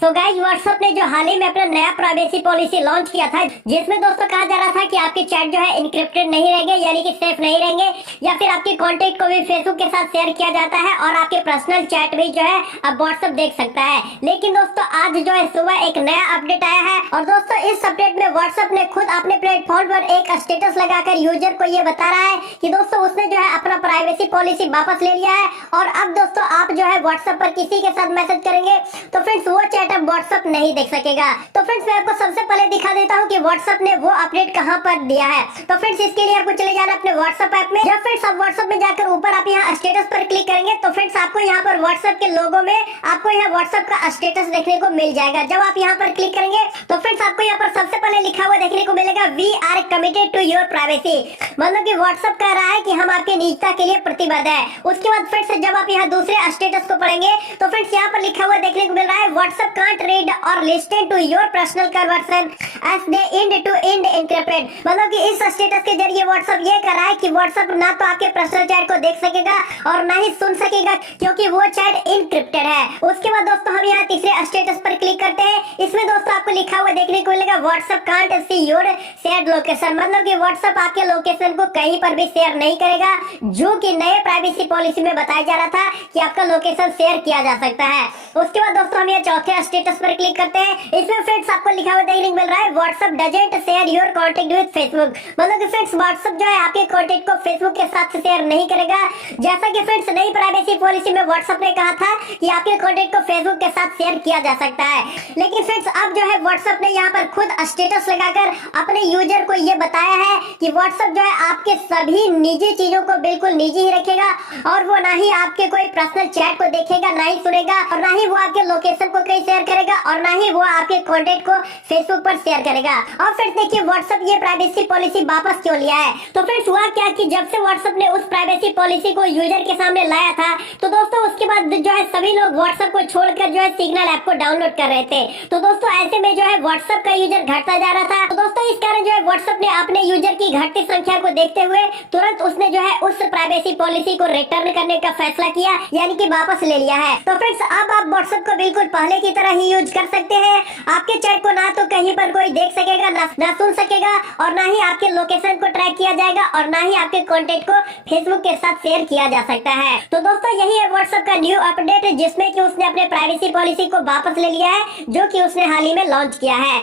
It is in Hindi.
सो गाइस व्हाट्सएप ने जो हाल ही में अपना नया प्राइवेसी पॉलिसी लॉन्च किया था, जिसमें दोस्तों कहा जा रहा था कि आपके चैट जो है इनक्रिप्टेड नहीं रहेंगे, यानी कि सेफ नहीं रहेंगे, या फिर आपके कांटेक्ट को भी फेसबुक के साथ शेयर किया जाता है और आपके पर्सनल चैट भी जो है अब व्हाट्सएप देख सकता है। लेकिन दोस्तों आज जो है सुबह एक नया अपडेट आया है और दोस्तों इस अपडेट में व्हाट्सएप ने खुद अपने प्लेटफॉर्म पर एक स्टेटस लगाकर यूजर को ये बता रहा है कि दोस्तों उसने जो है अपना प्राइवेसी पॉलिसी वापस ले लिया है और अब दोस्तों आप जो है व्हाट्सएप पर किसी के साथ मैसेज करेंगे तो फ्रेंड्स वो चैट अब व्हाट्सएप नहीं देख सकेगा। तो फ्रेंड्स मैं आपको सबसे पहले दिखा देता हूँ कि व्हाट्सएप ने वो अपडेट कहाँ पर दिया है। तो फ्रेंड्स इसके लिए आपको चले जाना अपने व्हाट्सएप ऐप में। जब फ्रेंड्स आप व्हाट्सएप में जाकर ऊपर आप यहाँ स्टेटस पर क्लिक करेंगे तो फ्रेंड्स आपको यहाँ पर व्हाट्सएप के लोगो में आपको यहाँ व्हाट्सएप का स्टेटस देखने को मिल जाएगा। जब आप यहाँ पर क्लिक करेंगे तो फ्रेंड्स आपको यहाँ पर सबसे पहले लिखा हुआ देखने को मिलेगा we are committed to your privacy. मतलब कि व्हाट्सएप कह रहा है कि हम आपके निजता के लिए प्रतिबद्ध है। उसके बाद फ्रेंड्स जब आप यहाँ दूसरे स्टेटस को पढ़ेंगे तो फ्रेंड्स यहाँ पर लिखा हुआ देखने को मिल रहा है व्हाट्सएप कांट रीड और listen to your personal conversation as they end to end encrypted. मतलब कि इस स्टेटस के जरिए व्हाट्सएप ये कर रहा है कि व्हाट्सएप ना तो आपके पर्सनल चैट को देख सकेगा और ना ही सुन सकेगा, क्योंकि वो चैट इनक्रिप्टेड है। उसके बाद दोस्तों हम यहाँ तीसरे स्टेटस पर क्लिक करते हैं। इसमें दोस्तों आपको लिखा हुआ देखने को मिलेगा WhatsApp can't see your shared location. मतलब कि व्हाट्सएप आपके लोकेशन को कहीं पर भी शेयर नहीं करेगा, जो कि नए प्राइवेसी पॉलिसी में बताया जा रहा था कि आपका लोकेशन शेयर किया जा सकता है। उसके बाद दोस्तों हम ये चौथे स्टेटस पर क्लिक करते हैं। इसमें फ्रेंड्स आपको लिखा हुआ देखने को मिल रहा है WhatsApp doesn't share your contact with Facebook. मतलब कि फ्रेंड्स व्हाट्सएप जो है आपके कांटेक्ट को फेसबुक के साथ शेयर नहीं करेगा। जैसा कि फ्रेंड्स नई प्राइवेसी पॉलिसी में व्हाट्सएप ने कहा था कि आपके कांटेक्ट को फेसबुक के साथ शेयर किया जा सकता है, लेकिन फ्रेंड्स अब जो है व्हाट्सएप ने यहाँ पर खुद स्टेटस लगाकर अपने यूजर को ये बताया है कि व्हाट्सएप जो है आपके सभी निजी चीजों को बिल्कुल निजी ही रखेगा और वो ना ही आपके कोई पर्सनल चैट को देखेगा, ना ही सुनेगा, और ना ही वो आपके लोकेशन को कहीं शेयर करेगा, और ना ही वो आपके कांटेक्ट को फेसबुक पर शेयर करेगा। और फ्रेंड्स देखिए व्हाट्सएप ये प्राइवेसी पॉलिसी वापस क्यों लिया है। तो फ्रेंड्स हुआ क्या कि जब से व्हाट्सएप ने उस प्राइवेसी पॉलिसी को यूजर के सामने लाया था तो दोस्तों उसके बाद जो है सभी लोग व्हाट्सएप को छोड़कर जो है सिग्नल ऐप को डाउनलोड कर रहे थे। तो दोस्तों ऐसे में जो है व्हाट्सएप का यूजर घटता जा रहा था। तो दोस्तों इस कारण जो है व्हाट्सएप ने अपने यूजर की घटती संख्या को देखते हुए तुरंत उसने जो है उस प्राइवेसी पॉलिसी को रिटर्न करने का फैसला किया, यानी कि वापस ले लिया है। तो फ्रेंड्स अब आप व्हाट्सएप को बिल्कुल पहले की तरह ही यूज कर सकते हैं। आपके चैट को ना तो कहीं पर कोई देख सकेगा, ना सुन सकेगा, और ना ही आपके लोकेशन को ट्रैक किया जाएगा, और ना ही आपके कांटेक्ट को फेसबुक के साथ शेयर किया जा सकता है। तो दोस्तों यही है व्हाट्सएप का न्यू अपडेट, जिसमें कि उसने अपने प्राइवेसी पॉलिसी को वापस ले लिया है, जो कि उसने हाल ही में लॉन्च किया है।